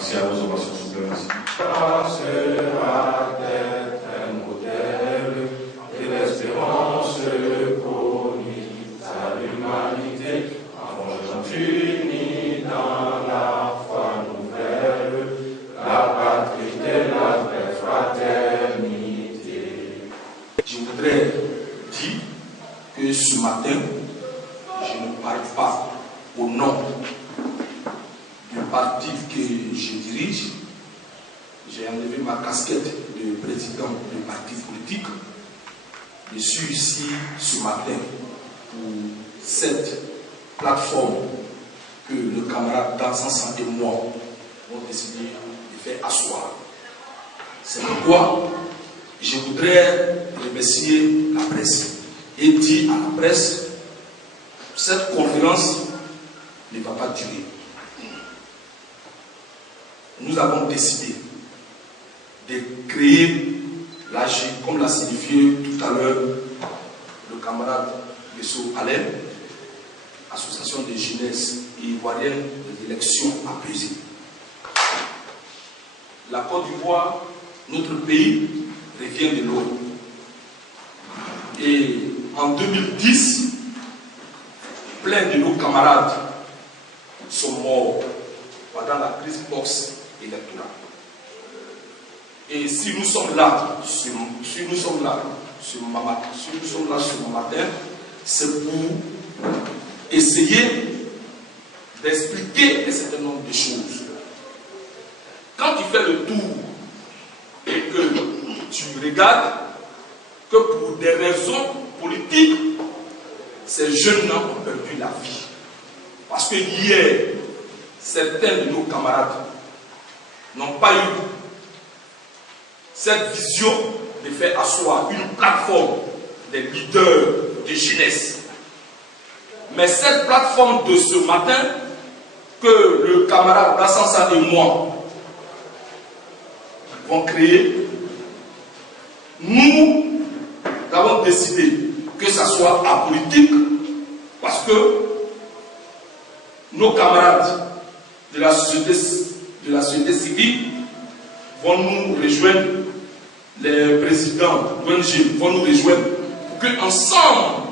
Merci à vos ovations, s'il vous plaît. Merci. Sera d'être un modèle de l'espérance connue à l'humanité, en unis dans la foi nouvelle, la patrie de la vraie fraternité. Je voudrais dire que ce matin, je ne parle pas au nom du parti que je dirige. J'ai enlevé ma casquette de président du parti politique. Je suis ici ce matin pour cette plateforme que le camarade Dansan et moi avons décidé de faire asseoir. C'est pourquoi je voudrais remercier la presse et dire à la presse que cette conférence ne va pas durer. Nous avons décidé de créer l'AG, comme l'a signifié tout à l'heure le camarade Bessou Alain, Association de jeunesse ivoirienne de l'élection apaisée. La Côte d'Ivoire, notre pays, revient de l'eau. Et en 2010, plein de nos camarades sont morts pendant la crise post-électorale. Et si nous sommes là ce matin, c'est pour essayer d'expliquer un certain nombre de choses. Quand tu fais le tour et que tu regardes que pour des raisons politiques, ces jeunes-là ont perdu la vie. Parce que hier, certains de nos camarades n'ont pas eu cette vision de faire asseoir une plateforme des leaders de jeunesse. Mais cette plateforme de ce matin, que le camarade Bassansa et moi vont créer, nous avons décidé que ça soit apolitique, parce que nos camarades de la société civile vont nous rejoindre, les présidents d'ONG vont nous rejoindre pour qu'ensemble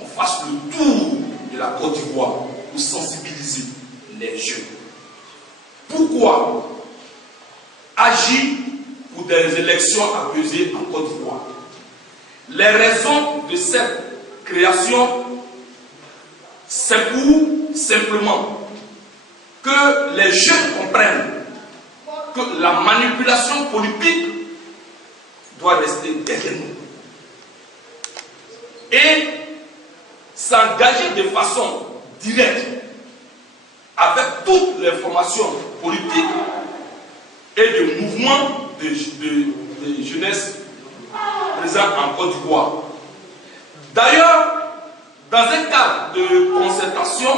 on fasse le tour de la Côte d'Ivoire pour sensibiliser les jeunes. Pourquoi agir pour des élections apaisées en Côte d'Ivoire? Les raisons de cette création, c'est pour simplement que les jeunes comprennent que la manipulation politique doit rester derrière nous. Et s'engager de façon directe avec toutes les formations politiques et de mouvements de jeunesse présents en Côte d'Ivoire. D'ailleurs, dans un cadre de concertation,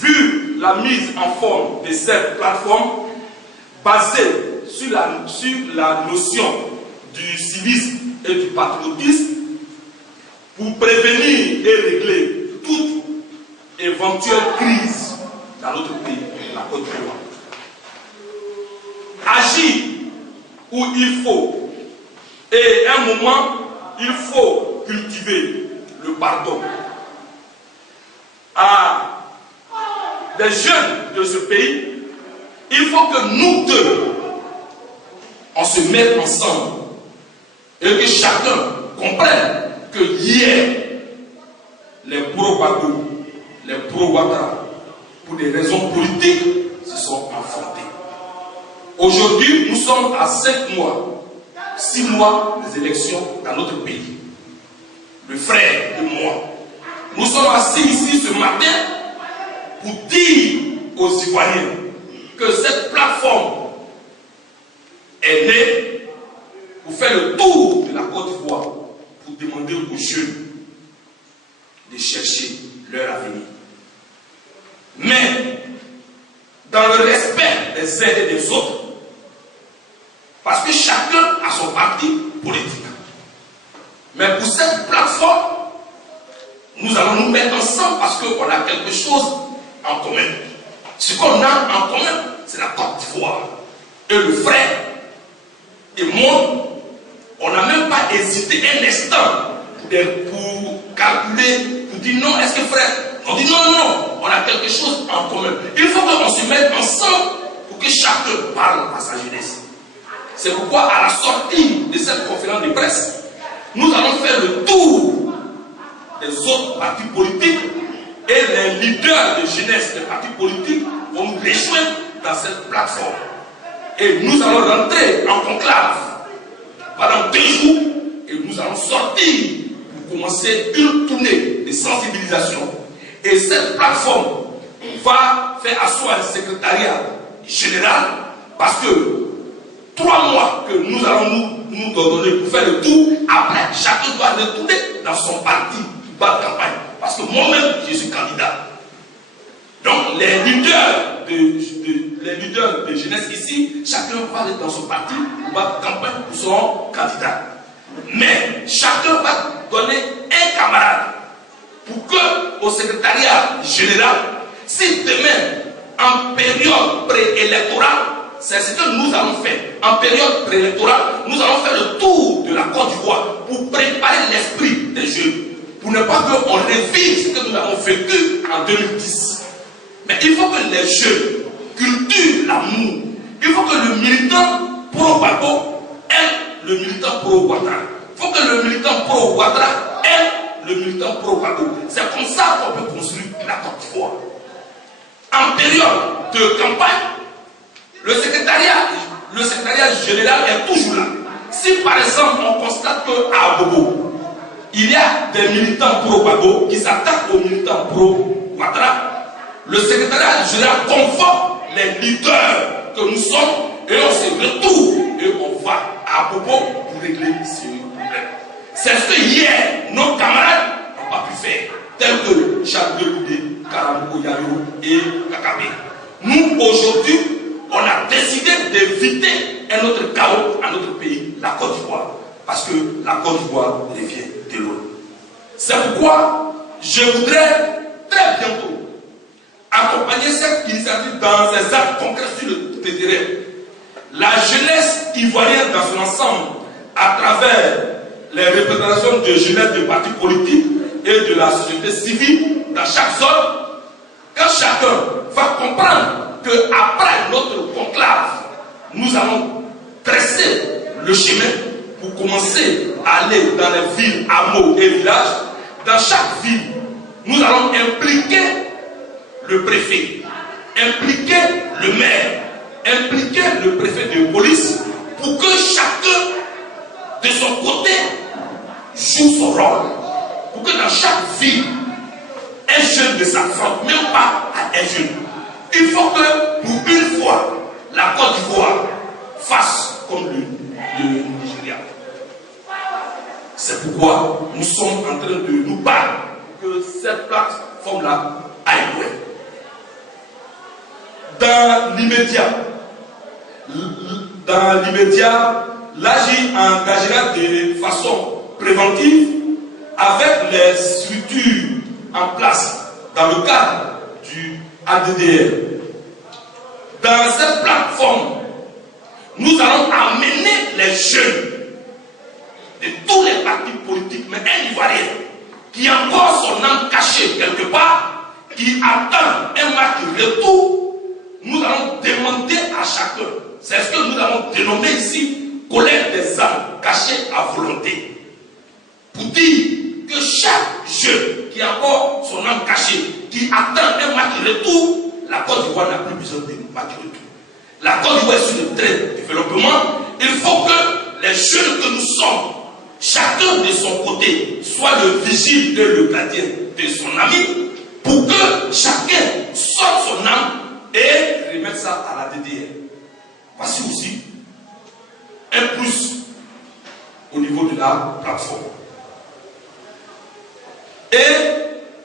vu la mise en forme de cette plateforme basée sur la notion du civisme et du patriotisme, pour prévenir et régler toute éventuelle crise dans notre pays, la Côte d'Ivoire. Agir où il faut, et à un moment, il faut cultiver le pardon. À des jeunes de ce pays, il faut que nous deux, on se mette ensemble et que chacun comprenne que hier, les pro-Bagou, les pro-Ouattara, pour des raisons politiques, se sont affrontés. Aujourd'hui, nous sommes à 5 mois, 6 mois des élections dans notre pays. Le frère et moi, nous sommes assis ici ce matin pour dire aux Ivoiriens que cette plateforme est née pour faire le tour de la Côte d'Ivoire, pour demander aux jeunes de chercher leur avenir. Mais dans le respect des uns et des autres, parce que chacun a son parti politique. Mais pour cette plateforme, nous allons nous mettre ensemble parce qu'on a quelque chose en commun. Ce qu'on a en commun, c'est la Côte d'Ivoire. Et le frère et moi, on n'a même pas hésité un instant pour calculer, pour dire non, est-ce que frère, on dit non, on a quelque chose en commun. Il faut qu'on se mette ensemble pour que chacun parle à sa jeunesse. C'est pourquoi à la sortie de cette conférence de presse, nous allons faire le tour des autres partis politiques et les leaders de jeunesse des partis politiques vont nous rejoindre dans cette plateforme. Et nous allons rentrer en conclave pendant 2 jours et nous allons sortir pour commencer une tournée de sensibilisation. Et cette plateforme va faire asseoir le secrétariat général parce que 3 mois que nous allons nous donner pour faire le tour, après chacun doit retourner dans son parti pour battre campagne. Parce que moi-même, je suis candidat. Donc les leaders de jeunesse ici, chacun va aller dans son parti pour battre campagne pour son candidat. Mais chacun va donner un camarade pour que au secrétariat général, si demain, en période préélectorale, c'est ce que nous allons faire. En période préélectorale, nous allons faire le tour de la Côte d'Ivoire pour préparer l'esprit des jeunes. Pour ne pas qu'on revive ce que nous avons vécu en 2010. Mais il faut que les jeunes cultivent l'amour. Il faut que le militant pro-Gbagbo aime le militant pro-Ouattara. Il faut que le militant pro-Ouattara aime le militant pro-Gbagbo. C'est comme ça qu'on peut construire la Côte d'Ivoire. En période de campagne, le secrétariat général est toujours là. Si par exemple on constate qu'à Abobo, il y a des militants pro-Gbagbo qui s'attaquent aux militants pro-Ouattara, le secrétariat général convoque les leaders que nous sommes et on se retrouve et on va à Abobo pour régler ce problème. C'est ce que hier nos camarades n'ont pas pu faire, tels que Jacques Deloudé, Karamoko Yayo et Kakabe. Nous aujourd'hui, on a décidé d'éviter un autre chaos à notre pays, la Côte d'Ivoire. Parce que la Côte d'Ivoire revient de loin. C'est pourquoi je voudrais très bientôt accompagner cette initiative dans ses actes concrets sur le terrain. La jeunesse ivoirienne dans son ensemble, à travers les représentations de jeunesse de partis politiques et de la société civile dans chaque zone, quand chacun va comprendre qu'après notre conclave, nous allons tracer le chemin pour commencer à aller dans les villes, hameaux et villages. Dans chaque ville, nous allons impliquer le préfet, impliquer le maire, impliquer le préfet de police pour que chacun de son côté joue son rôle. Pour que dans chaque ville, un jeune ne s'affronte même pas à un jeune. Il faut que pour une fois, la Côte d'Ivoire fasse comme le Nigeria. C'est pourquoi nous sommes en train de nous battre que cette plateforme-là aille loin. Dans l'immédiat, l'AJ engagera de façon préventive avec les structures en place dans le cadre du ADDR. Dans cette plateforme, nous allons amener les jeunes de tous les partis politiques, mais un Ivoirien qui a encore son âme cachée quelque part, qui attend un match de retour, nous allons demander à chacun, c'est ce que nous allons dénommer ici, collecte des âmes cachées à volonté, pour dire que chaque jeune qui a encore son âme cachée, qui attend un match de retour, la Côte d'Ivoire n'a plus besoin de match de retour. La Côte d'Ivoire est sur le train de développement. Il faut que les jeunes que nous sommes, chacun de son côté, soit le vigile et le gardien de son ami, pour que chacun sorte son âme et remette ça à la DDR. Voici aussi un plus au niveau de la plateforme. Et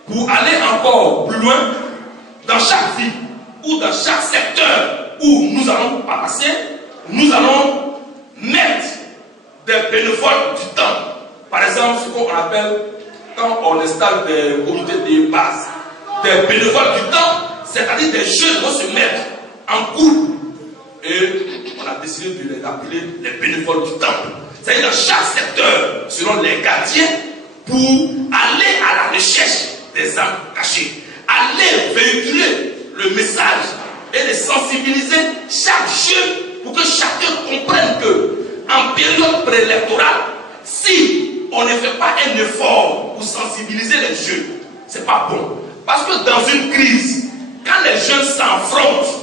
pour aller encore plus loin, dans chaque ville ou dans chaque secteur où nous allons passer, nous allons mettre des bénévoles du temps. Par exemple, ce qu'on appelle, quand on installe des comités de base, des bénévoles du temps, c'est-à-dire des jeunes vont se mettre en groupe. Et on a décidé de les appeler les bénévoles du temple. C'est-à-dire dans chaque secteur, selon les quartiers, pour aller à la recherche des âmes cachées. Aller véhiculer le message et les sensibiliser chaque jeune pour que chacun comprenne que en période préélectorale, si on ne fait pas un effort pour sensibiliser les jeunes, c'est pas bon. Parce que dans une crise, quand les jeunes s'affrontent,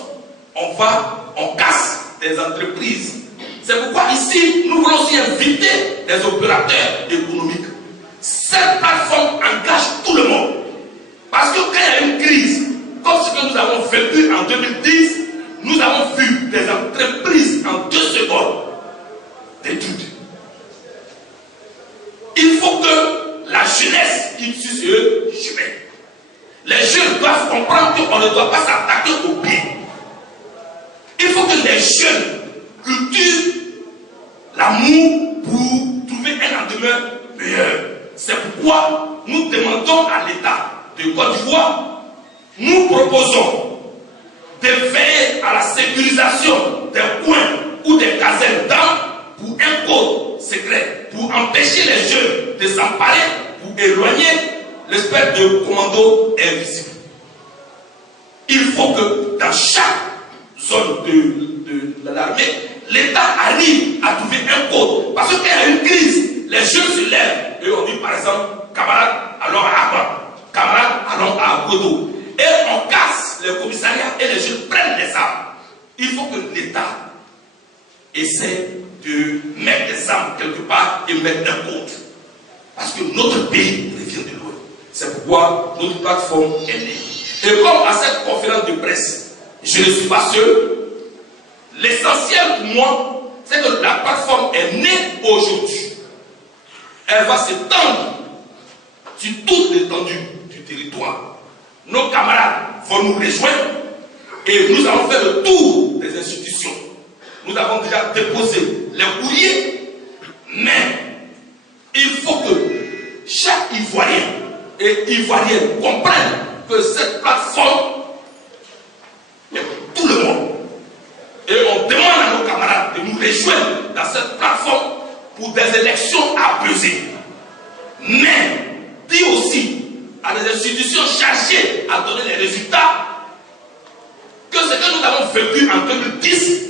on casse des entreprises. C'est pourquoi ici, nous voulons aussi inviter des opérateurs économiques. Cette plateforme engage tout le monde. Parce que quand il y a une crise, comme ce que nous avons vécu en 2010, nous avons vu des entreprises en 2 secondes détruites. Il faut que la jeunesse initie ce chemin. Les jeunes doivent comprendre qu'on ne doit pas s'attaquer au pied. Il faut que les jeunes cultivent l'amour pour trouver un lendemain meilleur. C'est pourquoi nous demandons à l'État de Côte d'Ivoire, nous proposons de veiller à la sécurisation des coins ou des casernes d'armes pour un code secret, pour empêcher les jeunes de s'emparer, pour éloigner l'espèce de commando invisible. Il faut que dans chaque zone de l'armée, l'État arrive à trouver un code. Parce que quand il y a une crise, les jeunes se lèvent et on dit par exemple, camarades, allons à Akwa, camarades, allons à Godo. Et on casse les commissariats et les jeunes prennent les armes. Il faut que l'État essaie de mettre des armes quelque part et mettre un code. Parce que notre pays revient de loin. C'est pourquoi notre plateforme est née. Et comme à cette conférence de presse, je ne suis pas seul, l'essentiel pour moi, c'est que la plateforme est née aujourd'hui. Elle va s'étendre sur toute l'étendue du territoire. Nos camarades vont nous rejoindre et nous allons faire le tour des institutions. Nous avons déjà déposé les courriers, mais il faut que chaque Ivoirien et Ivoirienne comprenne que cette plateforme est pour tout le monde. Et on demande à nos camarades de nous rejoindre dans cette plateforme pour des élections apaisées. Mais dit aussi à des institutions chargées à donner les résultats que ce que nous avons vécu en 2010,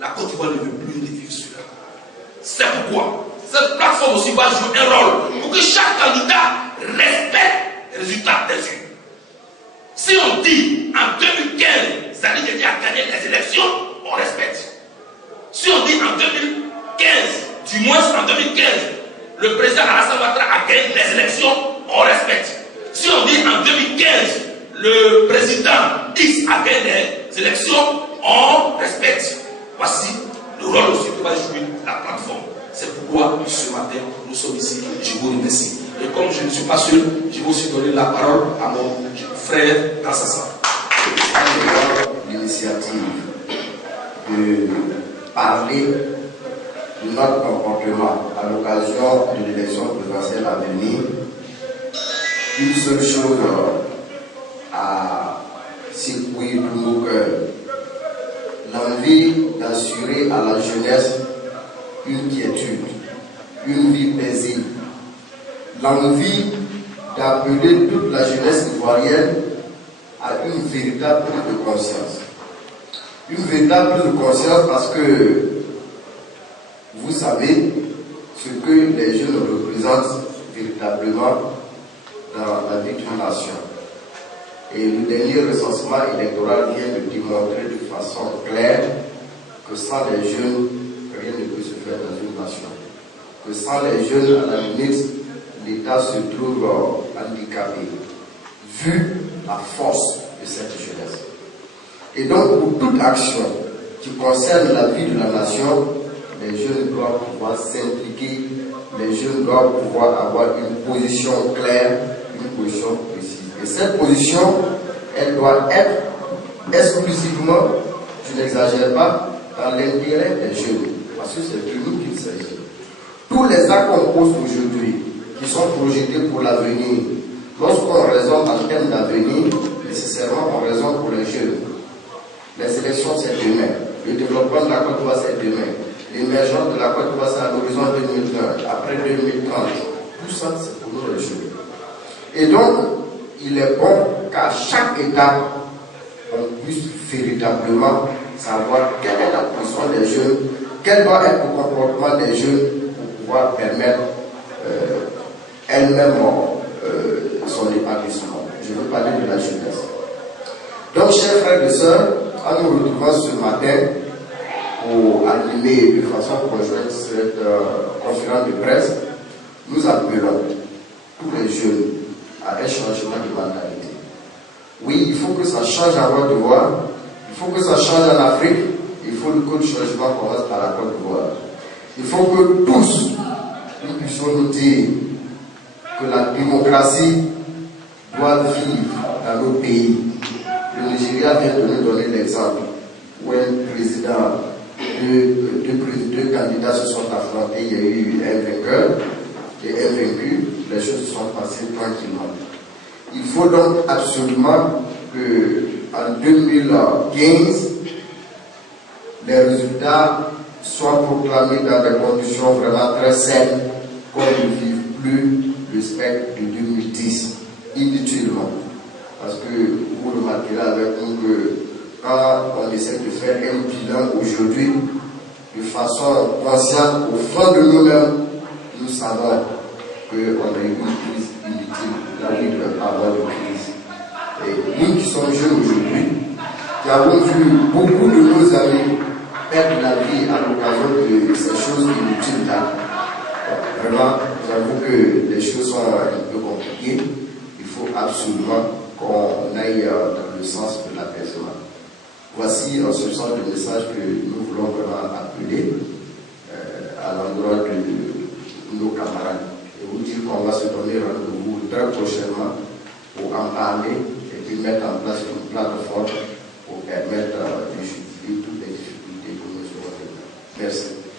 la Côte d'Ivoire ne veut plus revivre cela. C'est pourquoi cette plateforme aussi va jouer un rôle pour que chaque candidat respecte les résultats des urnes. Si on dit en 2015, Zali Diédié a gagné les élections, on respecte. Si on dit en 2015, du moins en 2015, le président Alassane Ouattara a gagné les élections, on respecte. Si on dit en 2015, le président X a gagné les élections, on respecte. Voici le rôle aussi que va jouer la plateforme. C'est pourquoi ce matin, nous sommes ici. Je vous remercie. Et comme je ne suis pas seul, je vais aussi donner la parole à mon frère Kassassa. L'initiative de parler de notre comportement à l'occasion de l'élection présidentielle à venir. Une seule chose à secouer tous nos cœurs, l'envie d'assurer à la jeunesse une quiétude, une vie paisible, l'envie d'appeler toute la jeunesse ivoirienne à une véritable prise de conscience. Une véritable prise de conscience parce que vous savez ce que les jeunes représentent véritablement dans la vie d'une nation. Et le dernier recensement électoral vient de démontrer de façon claire que sans les jeunes, rien ne peut se faire dans une nation. Que sans les jeunes, à la limite, l'État se trouve handicapé, vu la force de cette jeunesse. Et donc, pour toute action qui concerne la vie de la nation, les jeunes doivent pouvoir s'impliquer, les jeunes doivent pouvoir avoir une position claire, une position précise. Et cette position, elle doit être exclusivement, je n'exagère pas, dans l'intérêt des jeunes, parce que c'est de nous qu'il s'agit. Tous les actes qu'on pose aujourd'hui, qui sont projetés pour l'avenir, lorsqu'on raisonne en termes d'avenir, nécessairement on raisonne pour les jeunes. Les élections élections, c'est demain. Le développement de la Côte d'Ivoire, c'est demain. L'émergence de la Côte d'Ivoire, c'est à l'horizon 2020, après 2030. Tout ça, c'est pour nous les jeunes. Et donc, il est bon qu'à chaque étape, on puisse véritablement savoir quelle est la position des jeunes, quel doit être le comportement des jeunes pour pouvoir permettre elle-même son épanouissement. Je veux parler de la jeunesse. Donc, chers frères et sœurs, en nous retrouvant ce matin pour animer de façon conjointe cette conférence de presse, nous appelons tous les jeunes à un changement de mentalité. Oui, il faut que ça change en Côte d'Ivoire, il faut que ça change en Afrique, il faut que le changement commence par la Côte d'Ivoire. Il faut que tous, nous puissions nous dire que la démocratie doit vivre dans nos pays. Le Nigeria vient de nous donner l'exemple où un président, deux candidats se sont affrontés, il y a eu un vainqueur et un vaincu, les choses se sont passées tranquillement. Il faut donc absolument qu'en 2015, les résultats soient proclamés dans des conditions vraiment très saines, qu'on ne vive plus le spectre de 2010, inutilement. Parce que vous remarquerez avec nous que quand on essaie de faire un bilan aujourd'hui, de façon consciente, au fond de nous-mêmes, nous savons qu'on a eu une crise inutile, là où il ne devait pas avoir de crise. Et nous qui sommes jeunes aujourd'hui, qui avons vu beaucoup de nos amis perdre la vie à l'occasion de ces choses inutiles-là, vraiment, j'avoue que les choses sont un peu compliquées. Il faut absolument qu'on aille dans le sens de l'apaisement. Voici en ce sens le message que nous voulons vraiment appeler à l'endroit de nos camarades. Et vous dire qu'on va se donner rendez-vous très prochainement pour en parler et puis mettre en place une plateforme pour permettre